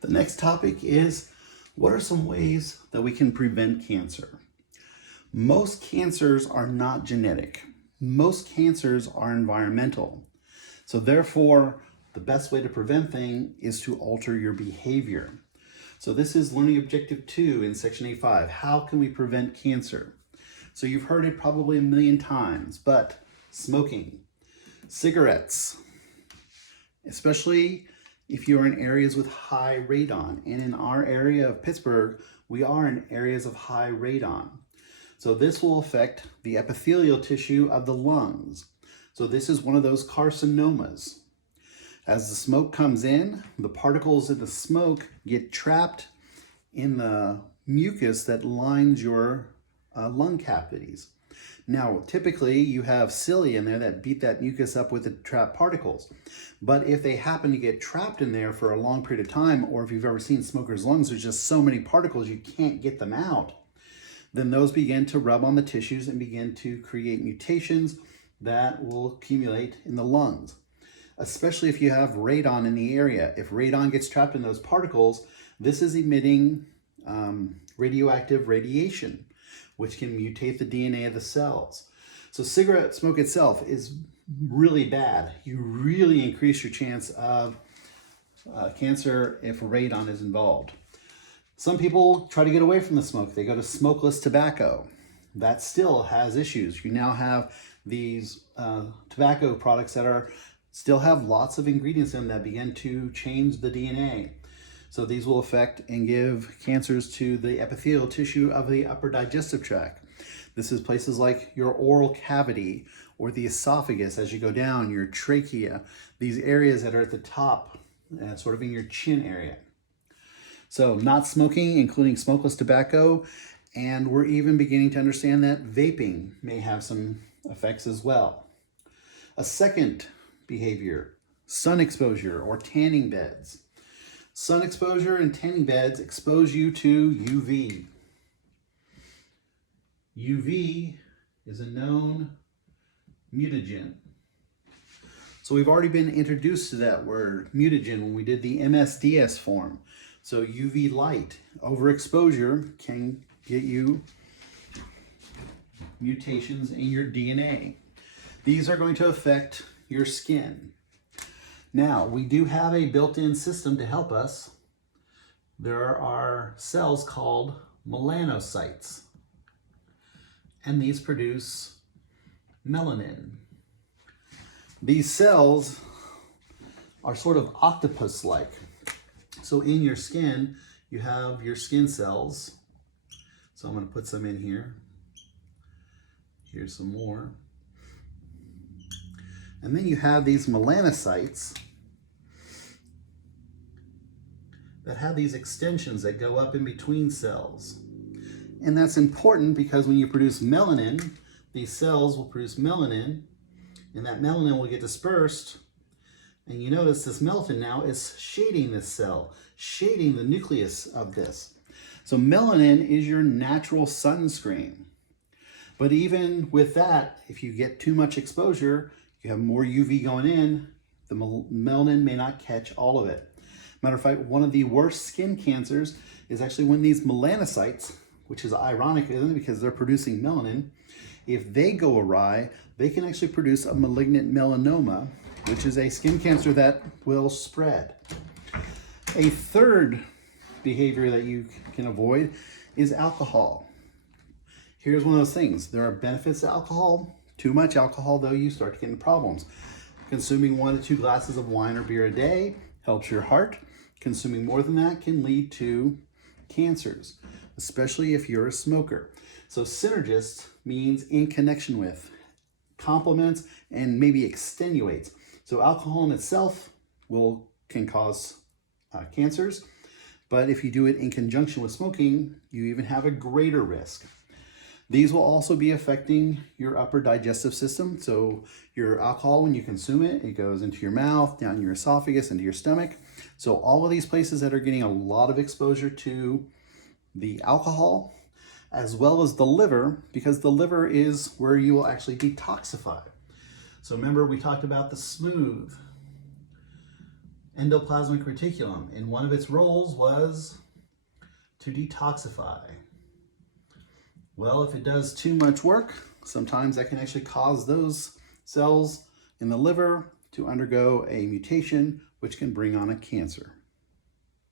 The next topic is, what are some ways that we can prevent cancer? Most cancers are not genetic. Most cancers are environmental. So therefore, the best way to prevent things is to alter your behavior. So this is Learning Objective 2 in Section A5. How can we prevent cancer? So you've heard it probably a million times, but smoking, cigarettes, especially if you're in areas with high radon. And in our area of Pittsburgh, we are in areas of high radon. So this will affect the epithelial tissue of the lungs. So this is one of those carcinomas. As the smoke comes in, the particles in the smoke get trapped in the mucus that lines your lung cavities. Now, typically you have cilia in there that beat that mucus up with the trapped particles. But if they happen to get trapped in there for a long period of time, or if you've ever seen smokers' lungs, there's just so many particles you can't get them out, then those begin to rub on the tissues and begin to create mutations that will accumulate in the lungs. Especially if you have radon in the area. If radon gets trapped in those particles, this is emitting radioactive radiation, which can mutate the DNA of the cells. So cigarette smoke itself is really bad. You really increase your chance of cancer if radon is involved. Some people try to get away from the smoke. They go to smokeless tobacco. That still has issues. You now have these tobacco products that still have lots of ingredients in them that begin to change the DNA. So these will affect and give cancers to the epithelial tissue of the upper digestive tract. This is places like your oral cavity or the esophagus as you go down, your trachea, these areas that are at the top, sort of in your chin area. So not smoking, including smokeless tobacco, and we're even beginning to understand that vaping may have some effects as well. A second behavior, sun exposure or tanning beds. Sun exposure and tanning beds expose you to UV. UV is a known mutagen. So we've already been introduced to that word, mutagen, when we did the MSDS form. So UV light, overexposure can get you mutations in your DNA. These are going to affect your skin. Now, we do have a built-in system to help us. There are cells called melanocytes, and these produce melanin. These cells are sort of octopus-like. So in your skin, you have your skin cells. So I'm going to put some in here. Here's some more. And then you have these melanocytes that have these extensions that go up in between cells. And that's important because when you produce melanin, these cells will produce melanin, and that melanin will get dispersed. And you notice this melanin now is shading this cell, shading the nucleus of this. So melanin is your natural sunscreen. But even with that, if you get too much exposure, you have more UV going in, the melanin may not catch all of it. Matter of fact, one of the worst skin cancers is actually when these melanocytes, which is ironic, isn't it? Because they're producing melanin, if they go awry, they can actually produce a malignant melanoma, which is a skin cancer that will spread. A third behavior that you can avoid is alcohol. Here's one of those things. There are benefits to alcohol. Too much alcohol, though, you start to get into problems. Consuming 1 to 2 glasses of wine or beer a day helps your heart. Consuming more than that can lead to cancers, especially if you're a smoker. So synergist means in connection with, complements, and maybe extenuates. So alcohol in itself can cause cancers, but if you do it in conjunction with smoking, you even have a greater risk. These will also be affecting your upper digestive system. So your alcohol, when you consume it, it goes into your mouth, down your esophagus, into your stomach. So all of these places that are getting a lot of exposure to the alcohol, as well as the liver, because the liver is where you will actually detoxify. So remember, we talked about the smooth endoplasmic reticulum, and one of its roles was to detoxify. Well, if it does too much work, sometimes that can actually cause those cells in the liver to undergo a mutation, which can bring on a cancer.